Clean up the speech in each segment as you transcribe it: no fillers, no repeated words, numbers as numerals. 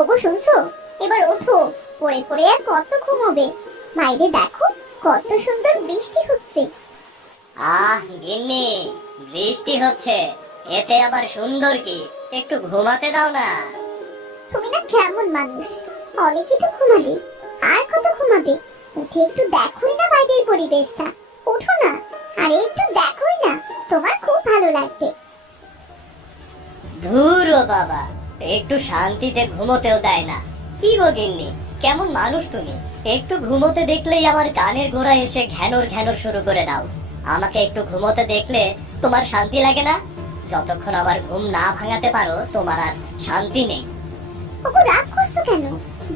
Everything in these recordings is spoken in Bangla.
ওগো শুনছো? এবার ওঠো, পড়ে পড়ে আর কত ঘুমোবে? বাইরে দেখো কত সুন্দর বৃষ্টি হচ্ছে। গিন্নি, বৃষ্টি হচ্ছে, এতে আবার সুন্দর কি? একটু ঘুমাতে দাও না। তুমি না কেমন মানুষ, অনেকই তো ঘুমাবে, আর কত ঘুমাবে? উঠে একটু দেখোই না বাইরের পরিবেশটা। ওঠো না, আরে একটু দেখোই না, তোমার খুব ভালো লাগবে। ধুর ও বাবা, একটু শান্তিতে ঘুমোতেও দেয় না। কি গো গিন্নি, কেমন মানুষ তুমি? একটু ঘুমোতে দেখলেই আমার কানের গোড়ায় এসে ঘ্যানর ঘ্যানর শুরু করে দাও। আমাকে একটু ঘুমোতে দেখলে তোমার শান্তি লাগে না? যতক্ষণ আমার ঘুম না ভাঙাতে পারো তোমার আর শান্তি নেই। ওগো রাগ করছো কেন?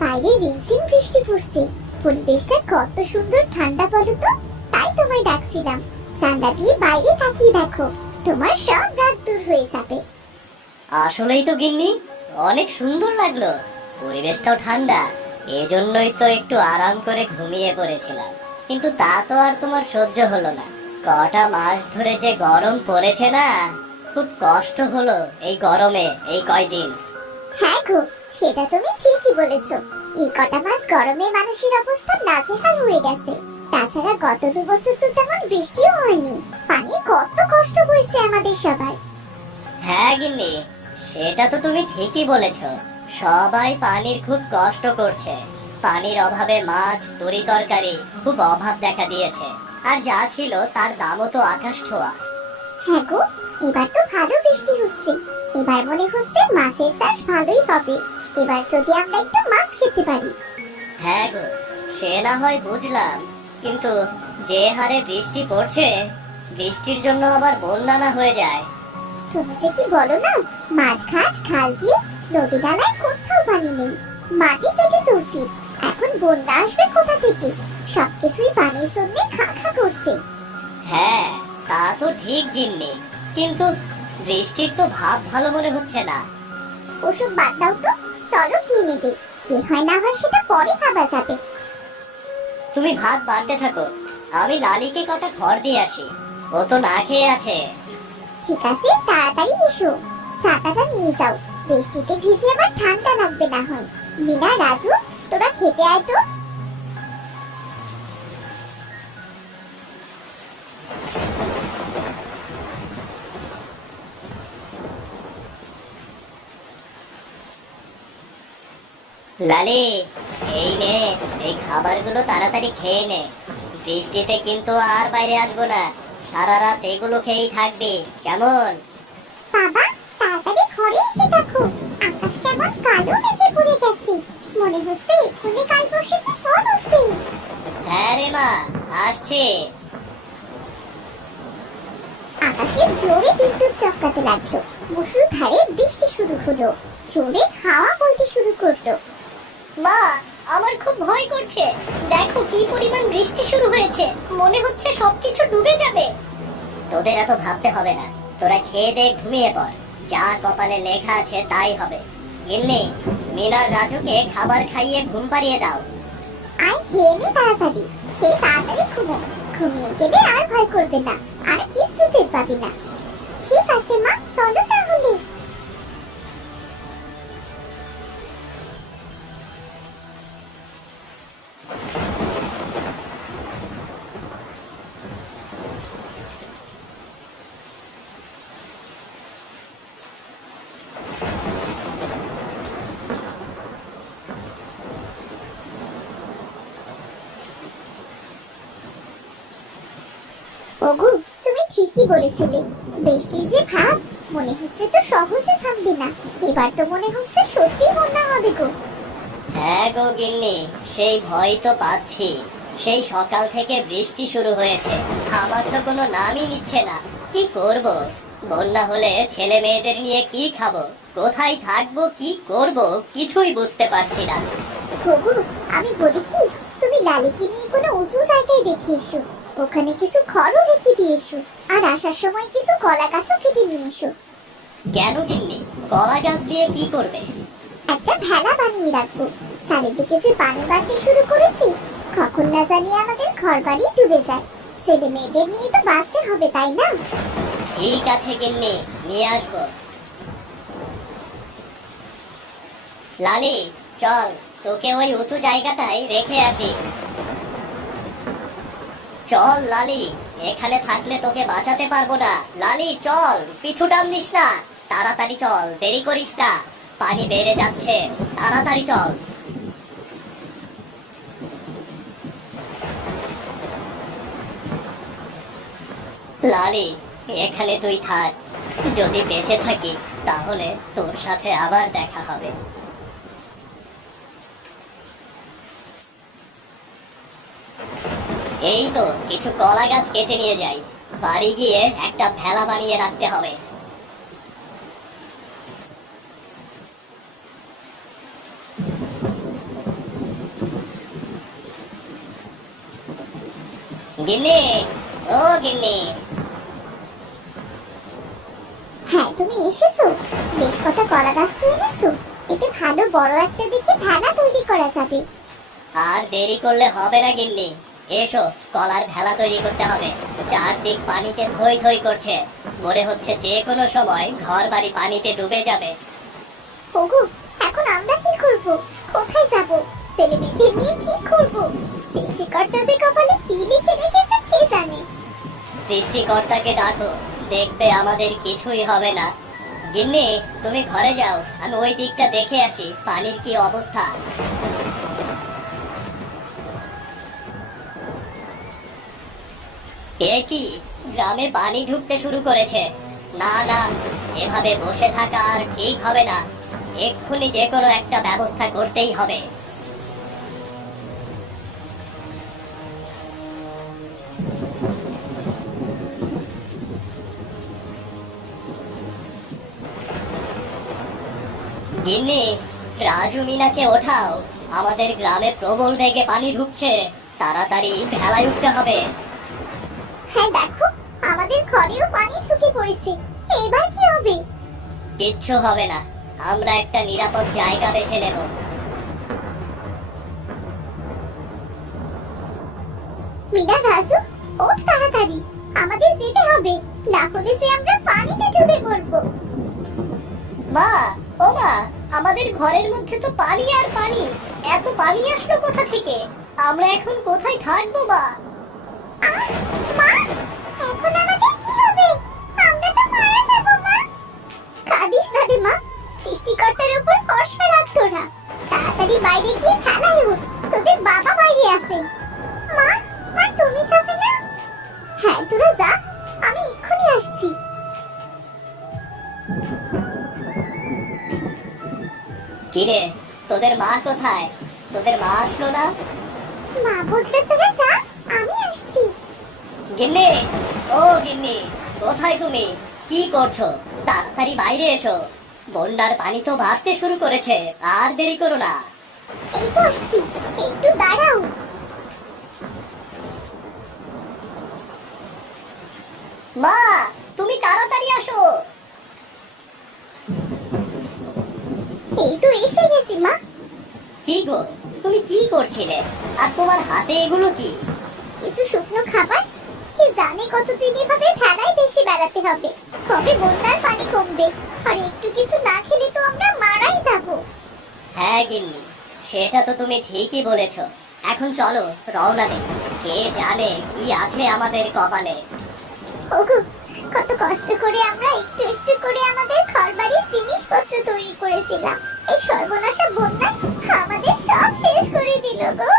বাইরে রিমঝিম বৃষ্টি পড়ছে, পরিবেশটা কত সুন্দর ঠান্ডা বলো তো। তাই তোমায় ডাকছিলাম, জানলা দিয়ে বাইরে তাকিয়ে দেখো, তোমার সব রাগ দূর হয়ে যাবে। আসলেই তো গিন্নি, অনেক সুন্দর লাগলো, পরিবেশটাও ঠান্ডা, এজন্যই তো একটু আরাম করে ঘুমিয়ে পড়েছিলাম। কিন্তু তা তো আর তোমার সহ্য হলো না। কটা মাস ধরে যে গরম পড়েছে না, খুব কষ্ট হলো এই গরমে, এই কয়দিন। হ্যাঁ গো, সেটা তুমি ঠিকই বলেছো। এই কটা মাস গরমে মানুষের অবস্থা নাজেহাল হয়ে গেছে। তাছাড়া গত 2 বছর তো তেমন বৃষ্টিও হয়নি, পানির কত কষ্ট হয়েছে আমাদের সবার। হ্যাঁ গিন্নি, সেটা তো তুমি ঠিকই বলেছো। সবাই পানির খুব কষ্ট করছে। পানির অভাবে মাছ, তরি তরকারি খুব অভাব দেখা দিয়েছে। আর যা ছিল তার দামও তো আকাশ ছোঁয়া। হ্যাঁ গো, এবার তো ভালো বৃষ্টি হচ্ছে, এবার মনে হচ্ছে মাছের চাষ ভালোই হবে। এবার যদি আমরা একটু মাছ খেতে পারি। হ্যাঁ গো, সে না হয় বুঝলাম, কিন্তু যে হারে বৃষ্টি পড়ছে, বৃষ্টির জন্য আবার বন্যা না হয়ে যায়। তুমি যে কি বলো না, মাছ ঘাট খাল দিয়ে নদী নালায় কোথাও পানি নেই, মাটি ফেটে চলছে। এখন বন্যা আসবে কোথা থেকে? সবকিছুই পানির জন্য খা খা করছে। হ্যাঁ, তা তো ঠিক গিন্নি, কিন্তু বৃষ্টির তো ভাব ভালো মনে হচ্ছে না। ওসব বাদ দাও তো, চলো খেয়ে নেবে, কি হয় না হয় সেটা পরে ভাবা যাবে। তুমি ভাত বাড়তে থাকো, আমি লালিকে কটা খড় দিয়ে আসি, ও তো না খেয়ে আছে। ঠিক আছে, তাড়াতাড়ি এসো, ছাতাটা নিয়ে যাও, বৃষ্টিতে ভিজে আবার ঠান্ডা লাগবে না হয়। মিনা, রাজু, তোরা খেতে আয় তো। লালি, এই নে, এই খাবারগুলো তাড়াতাড়ি খেয়ে নে। বৃষ্টিতে কিন্তু আর বাইরে আসবো না, সারা রাত এগুলো খেয়েই থাকবি, কেমন? বাবা, তাড়াতাড়ি ঘরে এসে দেখো, আকাশ কেমন কালো মেঘে ভরে গেছে, মনে হচ্ছে এক্ষুনি কাল বৈশাখী ঝড় উঠবে। হ্যাঁ রে মা, আসছে। আকাশে জোরে বিদ্যুৎ চমকাতে লাগলো, মুষলধারে বৃষ্টি শুরু হলো, জোরে হাওয়া বইতে শুরু করলো। মা, আমার খুব ভয় করছে, দেখো কি পরিমাণ বৃষ্টি শুরু হয়েছে, মনে হচ্ছে সবকিছু ডুবে যাবে। তোদের এত ভাবতে হবে না, তোরা খেয়ে দে, ঘুমিয়ে পড়, যা কপালে লেখা আছে তাই হবে। গিন্নি, মিনার রাজুকে খাবার খাইয়ে ঘুম পাড়িয়ে দাও। আর খেয়ে নে তাড়াতাড়ি, খেয়ে তাড়াতাড়ি ঘুমো, ঘুমিয়ে গেলে আর ভয় করবে না, আর কিচ্ছু টের পাবি না। ঠিক আছে মা, চলো তাহলে। ওগো, তুমি ঠিকই বলেছিলে, বৃষ্টির যে ভাব, মনে হচ্ছে তো সহজে থামবে না। এবার তো মনে হচ্ছে সত্যি বন্যা হবে গো। হ্যাঁ গো গিন্নি, সেই ভয় তো পাচ্ছি। সেই সকাল থেকে বৃষ্টি শুরু হয়েছে, আমার তো কোনো নামই নিচ্ছে না। কি করব? বন্যা হলে ছেলে মেয়েদের নিয়ে কি খাবো, কোথায় থাকবো, কি করব, কিছুই বুঝতে পারছি না। ওগো, আমি বলি কি, তুমি লালিকে নিয়ে কোনো উঁচু জায়গায় রেখে এসো, ওখানে কিছু খড়ও রেখে দিয়ে এসো, আর আসার সময় কিছু কলা গাছও কেটে নিয়ে এসো। কেন গিন্নি, কলা গাছ দিয়ে কি করবে? একটা ভেলা বানিয়ে রাখবো, চারিদিকে যে পানি বাড়তে শুরু করেছি, কখন না জানি আমাদের ঘর বাড়ি ডুবে যায়। ছেলে মেয়েদের নিয়ে তো বাঁচতে হবে, তাই না? ঠিক আছে গিন্নি, নিয়ে আসবো। লালি, চল তোকে ওই উঁচু জায়গাটায় রেখে আসি। চল লালি, এখানে থাকলে তোকে বাঁচাতে পারবো না। লালি চল, পিছু টান দিস না, তাড়াতাড়ি চল, দেরি করিস না, পানি বেড়ে যাচ্ছে, তাড়াতাড়ি চল। লালি, এখানে তুই থাক, যদি বেঁচে থাকি তাহলে তোর সাথে আবার দেখা হবে। এই তো কিছু কলা গাছ কেটে নিয়ে যাই, বাড়ি গিয়ে একটা ভেলা বানিয়ে রাখতে হবে। গিন্নি, ও গিন্নি। হ্যাঁ, তুমি এসেছো। বেশ কটা কলা গাছ তো এনেছো। এতে ভালো বড় একটা দেখে ভেলা তৈরি করা যাবে। আর দেরি করলে হবে না গিন্নি, এসো, কলার ভেলা তৈরি করতে হবে। চারদিক পানিতে থই থই করছে, মনে হচ্ছে যে কোনো সময় ঘর বাড়ি পানিতে ডুবে যাবে। ওগো, এখন আমরা কি করব? কোথায় যাব? ছেলে মেয়েদের নিয়ে কি করব? সৃষ্টিকর্তা যে কপালে কি লিখে রেখেছে কে জানে। সৃষ্টিকর্তাকে ডাকো, দেখবে আমাদের কিছুই হবে না। গিন্নি, তুমি ঘরে যাও, আমি ওই দিকটা দেখে আসি পানির কি অবস্থা। এ কি, গ্রামে পানি ঢুকতে শুরু করেছে। না না, এভাবে বসে থাকা আর ঠিক হবে না, এক্ষুনি যে কোনো একটা ব্যবস্থা করতেই হবে। গিন্নি, রাজু মিনাকে ওঠাও, আমাদের গ্রামে প্রবল বেগে পানি ঢুকছে, তাড়াতাড়ি ভেলায় উঠতে হবে। হ্যাঁ দেখো, আমাদের ঘরেও পানি ঢুকে পড়েছে। এবার কি হবে? কিচ্ছু হবে না, আমরা একটা নিরাপদ জায়গা বেছে নেব। মিনা, রাজু, ওঠ তাড়াতাড়ি, আমাদের যেতে হবে, না হলে যে আমরা পানিতে ডুবে পড়বো। মা, ও মা, আমাদের ঘরের মধ্যে তো পানি আর পানি, এত পানি আসলো কোথা থেকে? আমরা এখন কোথায় থাকবো মা? মা, এখন আমাদের কি হবে? আমরা তো মারা যাবো মা। কাঁদিস না রে মা, সৃষ্টিকর্তার উপর ভরসা রাখ তোরা। তাড়াতাড়ি বাইরে গিয়ে খেলায় উঠ, তোদের বাবা বাইরে আছে। মা, মা তুমি যাবে না? হ্যাঁ তোরা যা, আমি এক্ষুনি আসছি। কিরে, তোদের মা কোথায়? তোদের মা আসলো না? মা বলতে তোরা যা, আমি আসছি। গিন্নি, ও গিন্নি, কোথায় তুমি? কি করছো? তাড়াতাড়ি বাইরে এসো, বন্যার পানি তো বাড়তে শুরু করেছে, আর দেরি করো না। এই তো আসছি, একটু দাঁড়াও। মা, তুমি তাড়াতাড়ি আসো। এই তো এসে গেছি মা। কি গো, তুমি কি করছিলে? আর তোমার হাতে এগুলো কি? কিছু শুকনো খাবার, কে জানে কতদিন এভাবে ভেলায় বেশি বেড়াতে হবে, কবে বন্যার পানি কমবে, আর একটু কিছু না খেলে তো আমরা মারাই যাব। হ্যাঁ গিন্নি, সেটা তো তুমি ঠিকই বলেছো। এখন চলো রওনা দেই, কে জানে কি আছে আমাদের কপালে। ওগো, কত কষ্ট করে আমরা একটু একটু করে আমাদের ঘরবাড়ির জিনিসপত্র তৈরি করেছিলাম, এই সর্বনাশা বন্যা আমাদের সব শেষ করে দিল গো।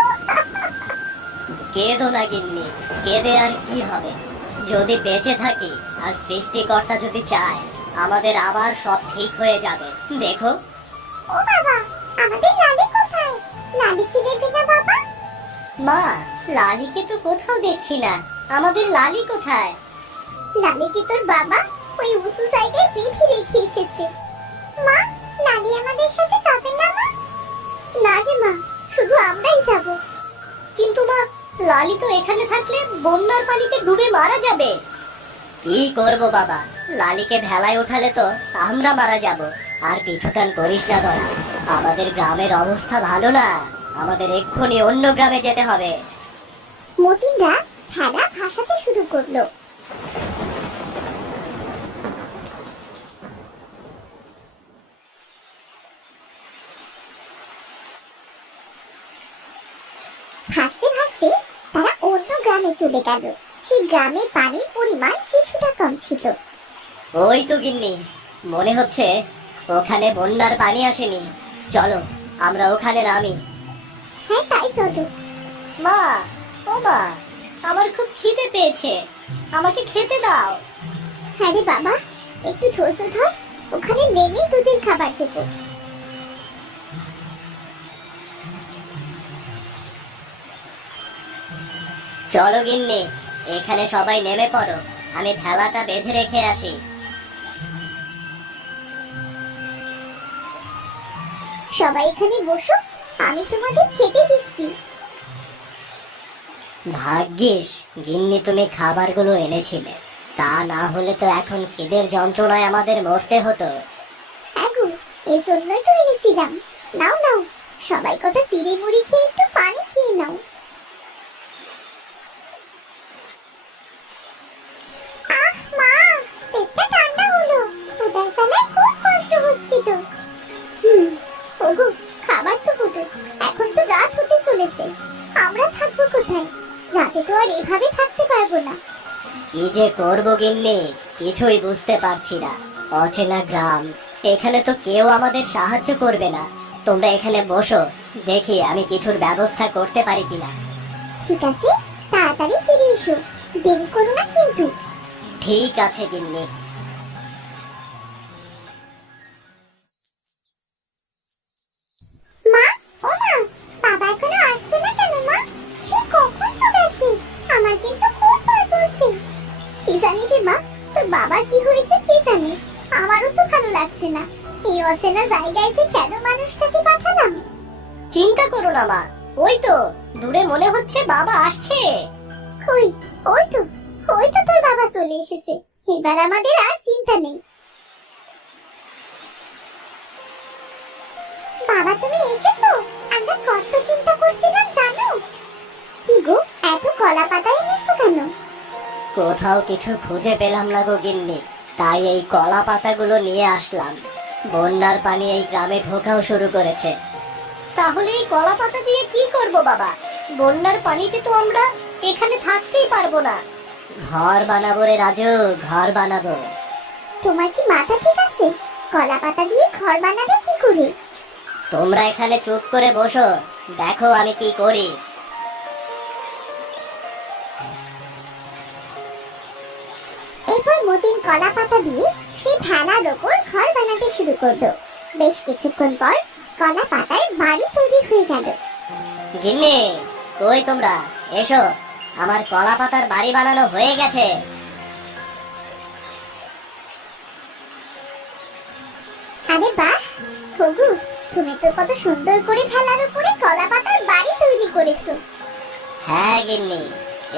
কেঁদো না গিন্নি, কেঁদে আর কি হবে? যদি বেঁচে থাকি আর সৃষ্টিকর্তা যদি চায়, আমাদের আবার সব ঠিক হয়ে যাবে। দেখো। ও বাবা, আমাদের লালি কোথায়? লালি কি নেবে না বাবা? মা, লালিকে তো কোথাও দেখছি না, আমাদের লালি কোথায়? লালি কি তোর বাবা ওই উঁচু সাইডে বেঁধে রেখে এসেছে। মা, লালি আমাদের সাথে যাবে না মা? না রে মা, শুধু আমরাই যাব। কিন্তু মা, লালি তো এখানে থাকলে বন্যার পানিতে ডুবে মারা যাবে। কি করব বাবা, লালিকে ভেলায় উঠালে তো আমরা মারা যাব। আর পিছুটান করিস না তোরা, আমাদের গ্রামের অবস্থা ভালো না, আমাদের এক্ষুনি অন্য গ্রামে যেতে হবে। মতিনরা ভেলা ভাসাতে শুরু করলো। ভাসতে ভাসতে তারা অন্য গ্রামে চলে গেল। সেই গ্রামে পানির পরিমাণ কিছুটা কম ছিল। ওই তো গিন্নি, মনে হচ্ছে ওখানে বন্যার পানি আসেনি। চলো আমরা ওখানে নামি। হ্যাঁ, তাই চলো। মা, ও মা, আমার খুব খিদে পেয়েছে, আমাকে খেতে দাও। হ্যাঁ রে বাবা, একটু ধৈর্য ধর, ওখানে নেমে তোদের খাবার দেবো। চলো গিন্নি, এখানে সবাই নেমে পড়ো, আমি ভেলাটা বেঁধে রেখে আসি। সবাই এখানে বসো, আমি তোমাদের খেতে দিচ্ছি। ভাগ্যিস গিন্নি তুমি খাবারগুলো এনেছিলে, তা না হলে তো এখন খিদের যন্ত্রণায় আমাদের মরতে হতো। হ্যাঁ গো, এই জন্যই তো এনেছিলাম। নাও নাও, সবাই কটা চিড়ে মুড়ি খেয়ে একটু পানি খেয়ে নাও। আহ মা, পেটটা ঠান্ডা হলো, ক্ষুধার জ্বালায় খুব কষ্ট হচ্ছে তো। ওগো, খাবার তো হলো, এখন তো রাত হতে চলেছে, আমরা থাকবো কোথায়? রাতে তো আর এভাবে থাকতে পারবো না। কি যে করবো গিন্নি, কিছুই বুঝতে পারছি না। অচেনা গ্রাম, এখানে তো কেউ আমাদের সাহায্য করবে না। তোমরা এখানে বসো, দেখি আমি কিছুর ব্যবস্থা করতে পারি কিনা। ঠিক আছে, তাড়াতাড়ি ফিরে এসো, দেরি করো না কিন্তু। ঠিক আছে গিন্নি। মা, ও মা, বাবা এখনো আসছে না কেন মা? সে কখন চলে আসছে? আমার কিন্তু খুব ভয় করছে। কি জানি রে মা, তোর বাবা কি হয়েছে কি জানে, আমারও তো ভালো লাগছে না। এই অচেনা জায়গায় যে কেন মানুষটাকে পাঠালাম। চিন্তা করো না মা, ওই তো দূরে মনে হচ্ছে বাবা আসছে। কই, ওই তো, ওই তো তোর বাবা চলে এসেছে। এবার আমাদের আর চিন্তা নেই। বাবা তুমি এসেছো, আমরা কত চিন্তা করছিলাম জানো। কি গো, এত কলা পাতা এনেছো কেন? কোথাও কিছু খুঁজে পেলাম না গো গিন্নি, তাই এই কলা পাতাগুলো নিয়ে আসলাম। বন্যার পানি এই গ্রামে ঢোকাও শুরু করেছে। তাহলে এই কলা পাতা দিয়ে কি করব বাবা? বন্যার পানিতে তো আমরা এখানে থাকতেই পারবো না। ঘর বানাবো রে রাজু, ঘর বানাবো। তোমার কি মাথা ঠিক আছে? কলা পাতা দিয়ে ঘর বানাবে কি করে? তোমরা এখানে চুপ করে বসো, দেখো আমি কি করি। এরপর মতিন কলা পাতা দিয়ে সেই ভেলার ওপর ঘর বানাতে শুরু করলো। বেশ কিছুক্ষণ পর কলা পাতায় বাড়ি তৈরি হয়ে গেল। গিন্নি, কই তোমরা? এসো, আমার কলা পাতার বাড়ি বানানো হয়ে গেছে। আরে বাহ, খগু, তুমি তো কত সুন্দর করে ভেলার উপরে কলা পাতার বাড়ি তৈরি করেছো। হ্যাঁ গিন্নি,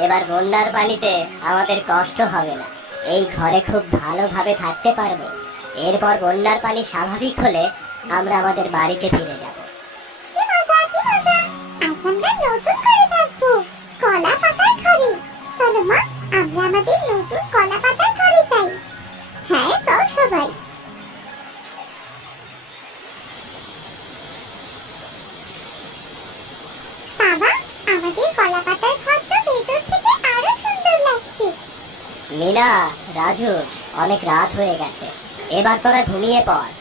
এবার বন্যার পানিতে আমাদের কষ্ট হবে না, এই ঘরে খুব ভালোভাবে থাকতে পারবো। এরপর বন্যার পানি স্বাভাবিক হলে আমরা আমাদের বাড়িতে ফিরে যাব। কি মজা, কি মজা, আজ আমরা নতুন করে থাকবো কলা পাতার ঘরে। চলো মা, আমরা আমাদের নতুন কলা পাতার ঘরে যাই। হ্যাঁ চল সবাই। বাবা, আমাদের কলা পাতার ঘর তো ভেতর থেকে আরো সুন্দর লাগছে। মিনা, রাজু, অনেক রাত হয়ে গেছে, এবার তোরা ঘুমিয়ে পড়।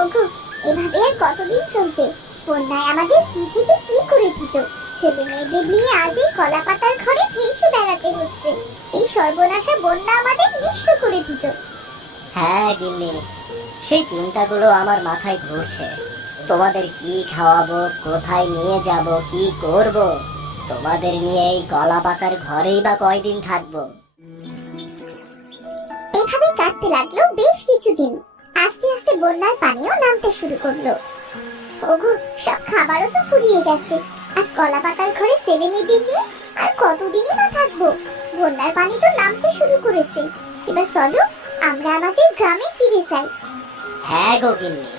ওগো, এভাবে আর কতদিন চলবে? বন্যায় আমাদের কি থেকে কি করে দিল। ছেলে মেয়েদের নিয়ে আজ এই কলা পাতার ঘরে ভেসে বেড়াতে হচ্ছে। এই সর্বনাশা বন্যা আমাদের নিঃস্ব করে দিল। হ্যাঁ গিন্নি, সেই চিন্তাগুলো আমার মাথায় ঘুরছে। তোমাদের কি খাওয়াবো, কোথায় নিয়ে যাব, কি করব? তোমাদের নিয়ে এই কলা পাতার ঘরেই বা কয়দিন থাকবো? এভাবে কাটতে লাগলো বেশ কিছুদিন। আস্তে আস্তে বন্যার পানিও নামতে শুরু করলো। ওগো, সব খাবারও তো ফুরিয়ে গেছে। আর কলা পাতার ঘরে ছেলে মেয়েদের নিয়ে আর কতদিনই বা থাকবো? বন্যার পানি তো নামতে শুরু করেছে। এবার চলো আমরা আমাদের গ্রামে ফিরে যাই। হ্যাঁ গো গিন্নি,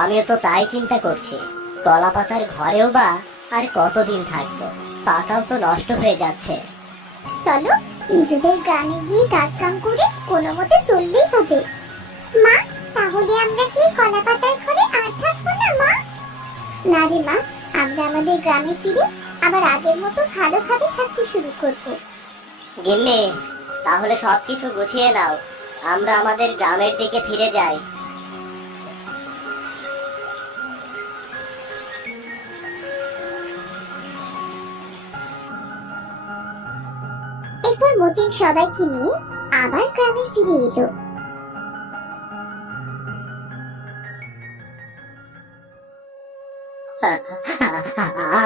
আমিও তো তাই চিন্তা করছি। কলা পাতার ঘরেও বা আর কতদিন থাকবো? পাতাও তো নষ্ট হয়ে যাচ্ছে। চলো নিজেদের গ্রামে গিয়ে কাজ কাম করে কোনো মতে চললেই হবে। মা, তাহলে আমরা কি কলা পাতার ঘরে আর থাকবো না মা? না রে মা, আমরা আমাদের গ্রামে ফিরে আবার আগের মতো ভালোভাবে থাকতে শুরু করব। গিন্নি, তাহলে সবকিছু গুছিয়ে নাও, আমরা আমাদের গ্রামের দিকে ফিরে যাই। এরপর মতিন সবাইকে নিয়ে আবার গ্রামে ফিরে এলো।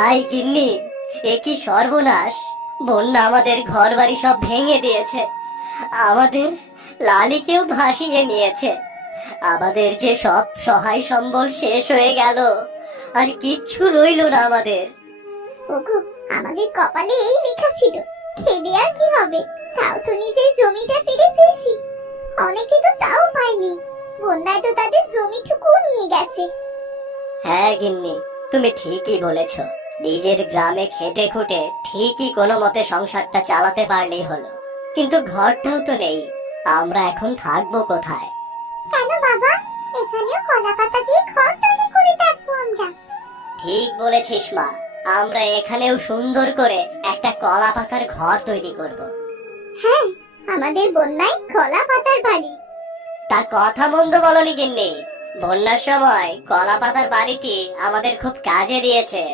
আই গিন্নি, এ কি সর্বনাশ! বন্যা আমাদের ঘর বাড়ি সব ভেঙে দিয়েছে, আমাদের লালিকেও ভাসিয়ে নিয়েছে। আমাদের যে সব সহায় সম্বল শেষ হয়ে গেল, আর কিচ্ছু রইল না আমাদের। ওগো, আমাদের কপালে এই লেখা ছিল, খেলে আর কি হবে, তাও তো নিজের জমিটা ফিরে পেয়েছি। অনেকে তো তাও পায়নি, বন্যায় তো তাদের জমিটুকু নিয়ে গেছে। হ্যাঁ গিন্নি, তুমি ঠিকই বলেছ। নিজের গ্রামে খেটে খুঁটে ঠিকই কোনো মতে সংসারটা চালাতে পারলেই হলো, কিন্তু ঘরটাও তো নেই। আমরা এখন থাকবো কোথায়? কেন বাবা, এখানেও কলা পাতা দিয়ে ঘর তৈরি করে থাকবো আমরা। ঠিক বলেছিস মা, আমরা এখানেও সুন্দর করে একটা কলা পাতার ঘর তৈরি করব। হ্যাঁ, আমাদের বন্যায় কলা পাতার বাড়ি। তা কথা মন্দ বলনি গিন্নি, বন্যার সময় কলা পাতার বাড়িটি আমাদের খুব কাজে দিয়েছে।